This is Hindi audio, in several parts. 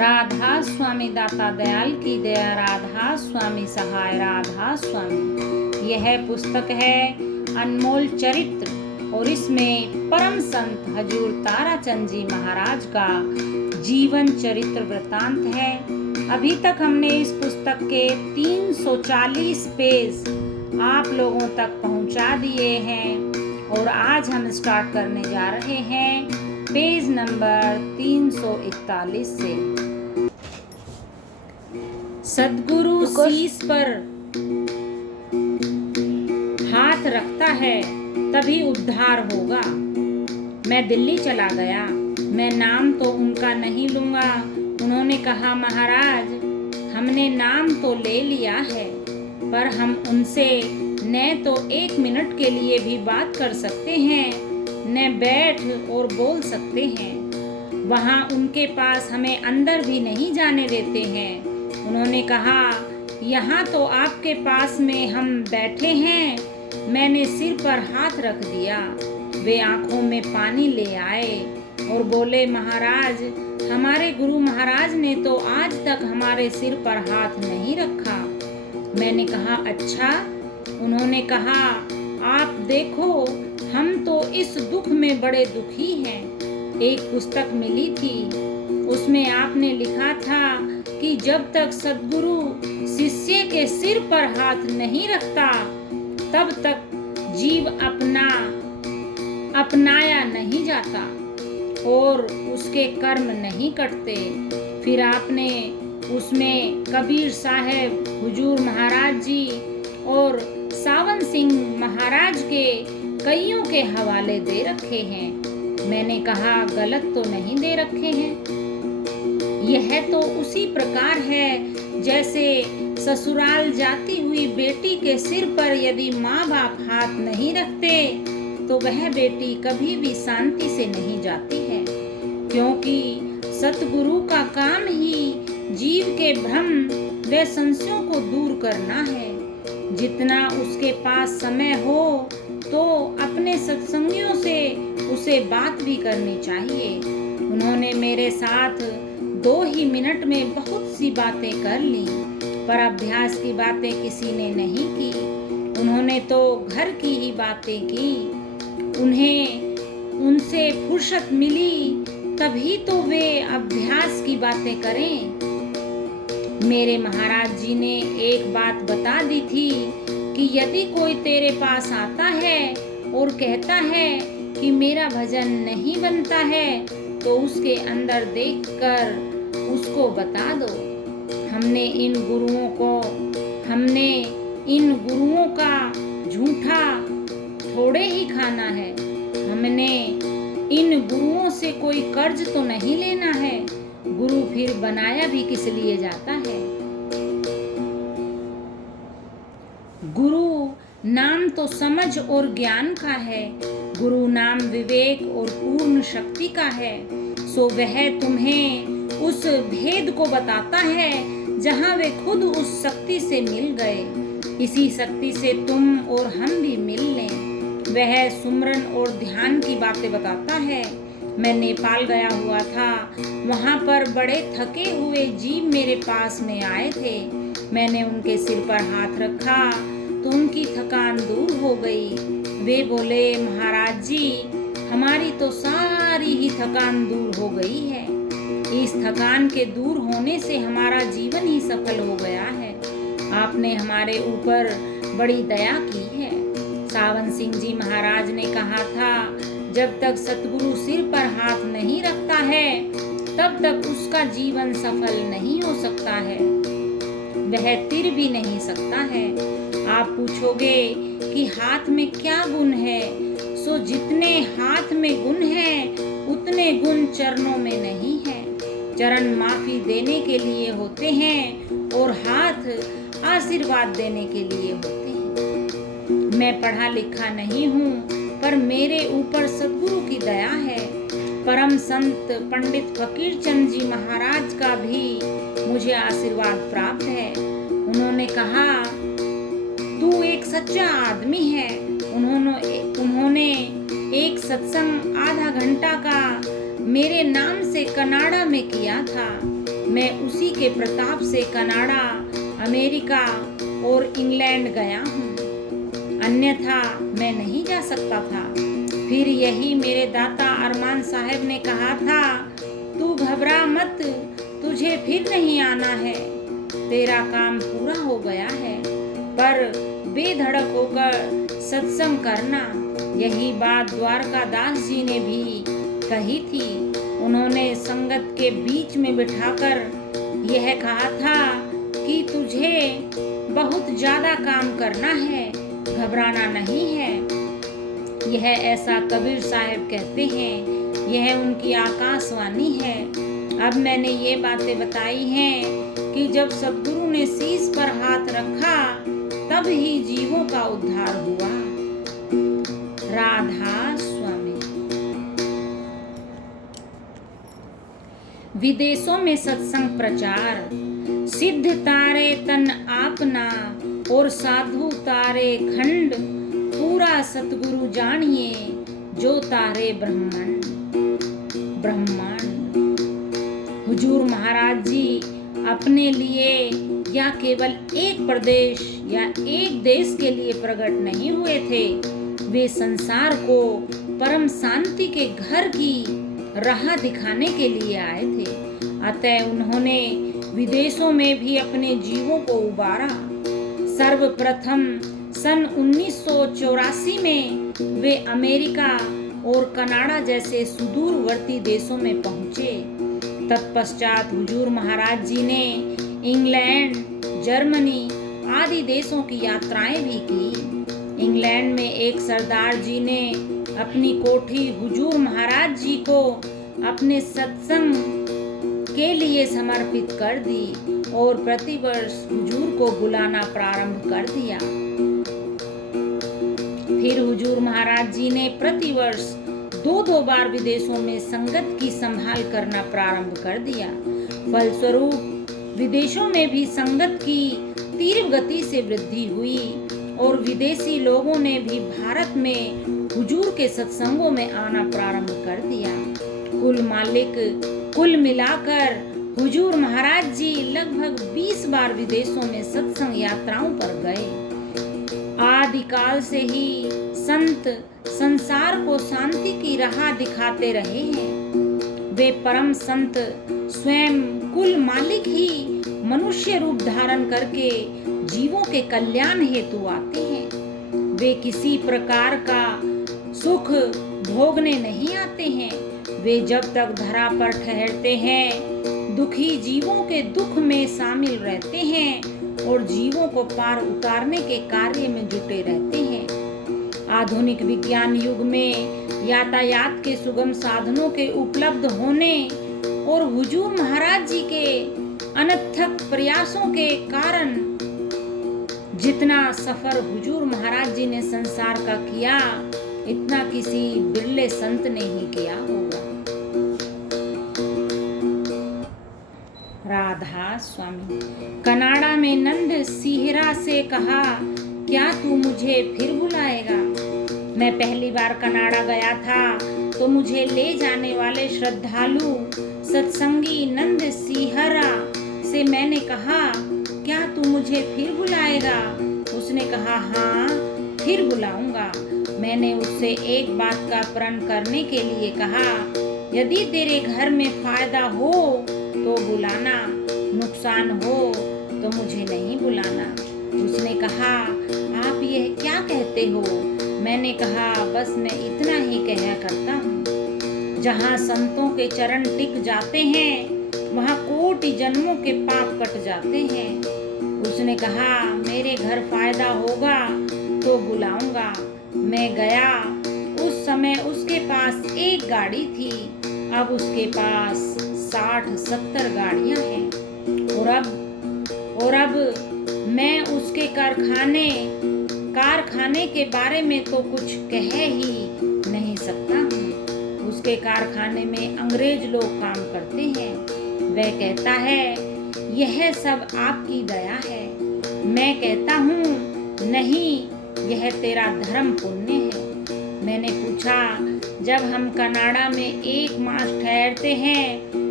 राधा स्वामी दाता दयाल की दया, राधा स्वामी सहाय, राधा स्वामी। यह पुस्तक है अनमोल चरित्र और इसमें परम संत हजूर ताराचंद जी महाराज का जीवन चरित्र वृतांत है। अभी तक हमने इस पुस्तक के 340 पेज आप लोगों तक पहुंचा दिए हैं और आज हम स्टार्ट करने जा रहे हैं पेज नंबर 341 से। सद्गुरु शीश पर हाथ रखता है तभी उद्धार होगा। मैं दिल्ली चला गया, मैं नाम तो उनका नहीं लूंगा। उन्होंने कहा, महाराज हमने नाम तो ले लिया है पर हम उनसे न तो 1 मिनट के लिए भी बात कर सकते हैं न बैठ और बोल सकते हैं। वहाँ उनके पास हमें अंदर भी नहीं जाने देते हैं। उन्होंने कहा, यहाँ तो आपके पास में हम बैठे हैं। मैंने सिर पर हाथ रख दिया। वे आंखों में पानी ले आए और बोले, महाराज हमारे गुरु महाराज ने तो आज तक हमारे सिर पर हाथ नहीं रखा। मैंने कहा, अच्छा? उन्होंने कहा, आप देखो हम तो इस दुख में बड़े दुखी हैं। एक पुस्तक मिली थी, उसमें आपने लिखा था कि जब तक सद्गुरु शिष्य के सिर पर हाथ नहीं रखता तब तक जीव अपनाया नहीं जाता और उसके कर्म नहीं कटते। फिर आपने उसमें कबीर साहब, हुजूर महाराज जी और सावन सिंह महाराज के कईयों के हवाले दे रखे हैं। मैंने कहा, गलत तो नहीं दे रखे हैं। यह तो उसी प्रकार है जैसे ससुराल जाती हुई बेटी के सिर पर यदि माँ बाप हाथ नहीं रखते तो वह बेटी कभी भी शांति से नहीं जाती है, क्योंकि सतगुरु का काम ही जीव के भ्रम व संशयों को दूर करना है। जितना उसके पास समय हो तो अपने सत्संगियों से उसे बात भी करनी चाहिए। उन्होंने मेरे साथ 2 ही मिनट में बहुत सी बातें कर ली, पर अभ्यास की बातें किसी ने नहीं की। उन्होंने तो घर की ही बातें की। उन्हें उनसे फुर्सत मिली तभी तो वे अभ्यास की बातें करें। मेरे महाराज जी ने एक बात बता दी थी कि यदि कोई तेरे पास आता है और कहता है कि मेरा भजन नहीं बनता है तो उसके अंदर देखकर उसको बता दो। हमने इन गुरुओं का झूठा थोड़े ही खाना है। हमने इन गुरुओं से कोई कर्ज तो नहीं लेना है। गुरु फिर बनाया भी किस लिए जाता है? गुरु नाम तो समझ और ज्ञान का है। गुरु नाम विवेक और पूर्ण शक्ति का है। सो वह तुम्हें उस भेद को बताता है जहाँ वे खुद उस शक्ति से मिल गए। इसी शक्ति से तुम और हम भी मिल लें। वह सुमरन और ध्यान की बातें बताता है। मैं नेपाल गया हुआ था, वहाँ पर बड़े थके हुए जीव मेरे पास में आए थे। मैंने उनके सिर पर हाथ रखा तो उनकी थकान दूर हो गई। वे बोले, महाराज जी हमारी तो सारी ही थकान दूर हो गई है। इस थकान के दूर होने से हमारा जीवन ही सफल हो गया है। आपने हमारे ऊपर बड़ी दया की है। सावन सिंह जी महाराज ने कहा था, जब तक सतगुरु सिर पर हाथ नहीं रखता है तब तक उसका जीवन सफल नहीं हो सकता है, वह तिर भी नहीं सकता है। आप पूछोगे कि हाथ में क्या गुण है? सो जितने हाथ में गुण है उतने गुण चरणों में नहीं है। चरण माफी देने के लिए होते हैं और हाथ आशीर्वाद देने के लिए होते हैं। मैं पढ़ा लिखा नहीं हूँ पर मेरे ऊपर सद्गुरु की दया है। परम संत पंडित फकीर चंद जी महाराज का भी मुझे आशीर्वाद प्राप्त है। उन्होंने कहा, तू एक सच्चा आदमी है। उन्होंने एक सत्संग आधा घंटा का मेरे नाम से कनाडा में किया था। मैं उसी के प्रताप से कनाडा, अमेरिका और इंग्लैंड गया हूँ, अन्यथा मैं नहीं जा सकता था। फिर यही मेरे दाता अरमान साहब ने कहा था, तू घबरा मत, तुझे फिर नहीं आना है, तेरा काम पूरा हो गया है, पर बेधड़क होकर सत्संग करना। यही बात द्वारकादास जी ने भी कही थी। उन्होंने संगत के बीच में बिठाकर यह कहा था कि तुझे बहुत ज्यादा काम करना है, घबराना नहीं है। यह ऐसा कबीर साहब कहते हैं, यह उनकी आकाशवाणी है। अब मैंने ये बातें बताई हैं कि जब सद्गुरु ने शीश पर हाथ रखा तब ही जीवों का उद्धार हुआ। राधा स्वामी। विदेशों में सत्संग प्रचार, सिद्ध तारे तन आपना और साधु तारे खंड, पूरा सतगुरु जानिए जो तारे ब्रह्मांड। हुजूर महाराज जी अपने लिए या केवल एक प्रदेश या एक देश के लिए प्रकट नहीं हुए थे, वे संसार को परम शांति के घर की राह दिखाने के लिए आए थे। अतः उन्होंने विदेशों में भी अपने जीवों को उबारा। सर्वप्रथम सन 1984 में वे अमेरिका और कनाडा जैसे सुदूरवर्ती देशों में पहुंचे। तत्पश्चात हुजूर महाराज जी ने इंग्लैंड, जर्मनी आदि देशों की यात्राएं भी की। इंग्लैंड में एक सरदार जी ने अपनी कोठी हुजूर महाराज जी को अपने सत्संग के लिए समर्पित कर दी और प्रतिवर्ष हुजूर को बुलाना प्रारंभ कर दिया। फिर हुजूर महाराज जी ने प्रतिवर्ष 2-2 बार विदेशों में संगत की संभाल करना प्रारंभ कर दिया। फलस्वरूप विदेशों में भी संगत की तीव्र गति से वृद्धि हुई और विदेशी लोगों ने भी भारत में हुजूर के सत्संगों में आना प्रारंभ कर दिया। कुल मिलाकर हुजूर महाराज जी लगभग 20 बार विदेशों में सत्संग यात्राओं पर गए। आदिकाल से ही संत संसार को शांति की राह दिखाते रहे हैं। वे परम संत स्वयं कुल मालिक ही मनुष्य रूप धारण करके जीवों के कल्याण हेतु आते हैं। वे किसी प्रकार का सुख भोगने नहीं आते हैं। वे जब तक धरा पर ठहरते हैं दुखी जीवों के दुख में शामिल रहते हैं और जीवों को पार उतारने के कार्य में जुटे रहते हैं। आधुनिक विज्ञान युग में यातायात के सुगम साधनों के उपलब्ध होने और हुजूर महाराज जी के अनथक प्रयासों के कारण जितना सफर हुजूर महाराज जी ने संसार का किया, इतना किसी बिरले संत ने ही किया होगा। राधा स्वामी। कनाडा में नंद सिहरा से कहा, क्या तू मुझे फिर बुलाएगा? मैं पहली बार कनाडा गया था तो मुझे ले जाने वाले श्रद्धालु सत्संगी नंद सिहरा से मैंने कहा, क्या तू मुझे फिर बुलाएगा? उसने कहा, हाँ फिर बुलाऊंगा। मैंने उससे एक बात का प्रण करने के लिए कहा, यदि तेरे घर में फायदा हो तो बुलाना, नुकसान हो तो मुझे नहीं बुलाना। उसने कहा, आप यह क्या कहते हो? मैंने कहा, बस मैं इतना ही कहा करता हूँ। जहाँ संतों के चरण टिक जाते हैं वहाँ कोटि जन्मों के पाप कट जाते हैं। उसने कहा, मेरे घर फायदा होगा तो बुलाऊंगा। मैं गया। उस समय उसके पास एक गाड़ी थी, अब उसके पास 60-70 गाड़ियां हैं। और अब मैं उसके कारखाने के बारे में तो कुछ कह ही नहीं सकता हूँ। उसके कारखाने में अंग्रेज लोग काम करते हैं। वह कहता है, यह सब आपकी दया है। मैं कहता हूँ, नहीं, यह तेरा धर्म पुण्य है। मैंने पूछा, जब हम कनाडा में 1 मास ठहरते हैं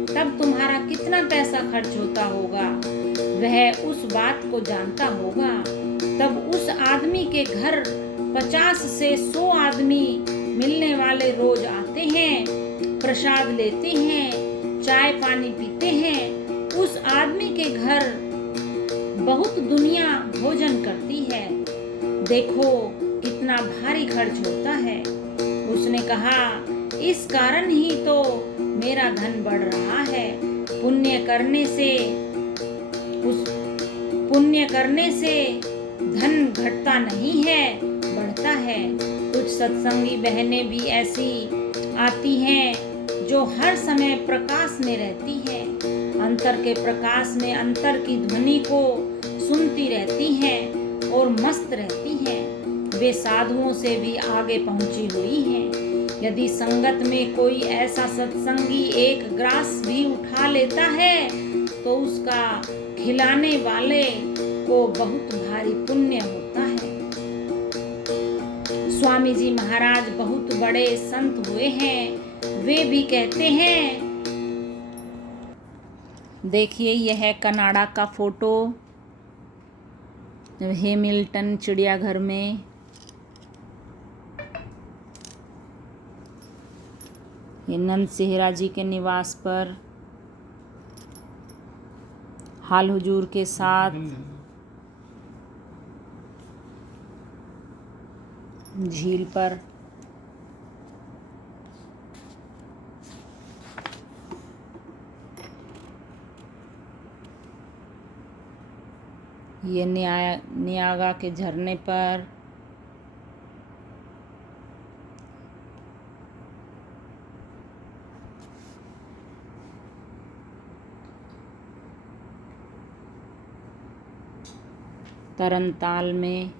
तब तुम्हारा कितना पैसा खर्च होता होगा, वह उस बात को जानता होगा। तब उस आदमी के घर 50 से 100 आदमी मिलने वाले रोज आते हैं, प्रसाद लेते हैं, चाय पानी पीते हैं। उस आदमी के घर बहुत दुनिया भोजन करती है। देखो कितना भारी खर्च होता है। उसने कहा, इस कारण ही तो मेरा धन बढ़ रहा है। पुण्य करने से धन घटता नहीं है, बढ़ता है। कुछ सत्संगी बहनें भी ऐसी आती हैं जो हर समय प्रकाश में रहती हैं, अंतर के प्रकाश में अंतर की ध्वनि को सुनती रहती हैं और मस्त रहती हैं। वे साधुओं से भी आगे पहुंची हुई हैं। यदि संगत में कोई ऐसा सत्संगी एक ग्रास भी उठा लेता है तो उसका खिलाने वाले को बहुत भारी पुण्य होता है। स्वामी जी महाराज बहुत बड़े संत हुए हैं। वे भी कहते हैं, देखिए यह है कनाडा का फोटो, हैमिल्टन चिड़ियाघर में। ये नंद सेहरा जी के निवास पर हाल हुजूर के साथ झील पर ये नियागा के झरने पर तरनताल में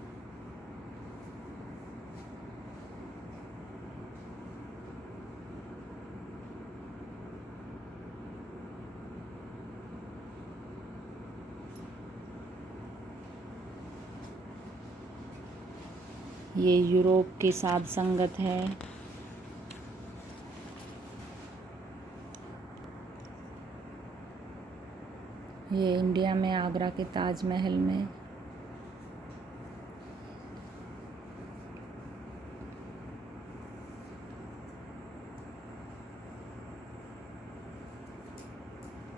ये यूरोप की साध संगत है। ये इंडिया में आगरा के ताजमहल में।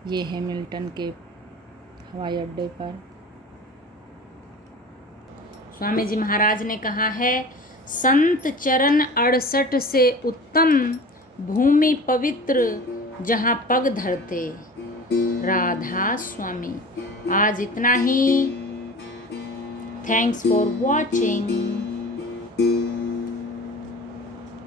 ये हैमिल्टन के हवाई अड्डे पर। स्वामी जी महाराज ने कहा है, संत चरण 68 से उत्तम भूमि पवित्र जहाँ पग धरते। राधा स्वामी। आज इतना ही। Thanks for watching.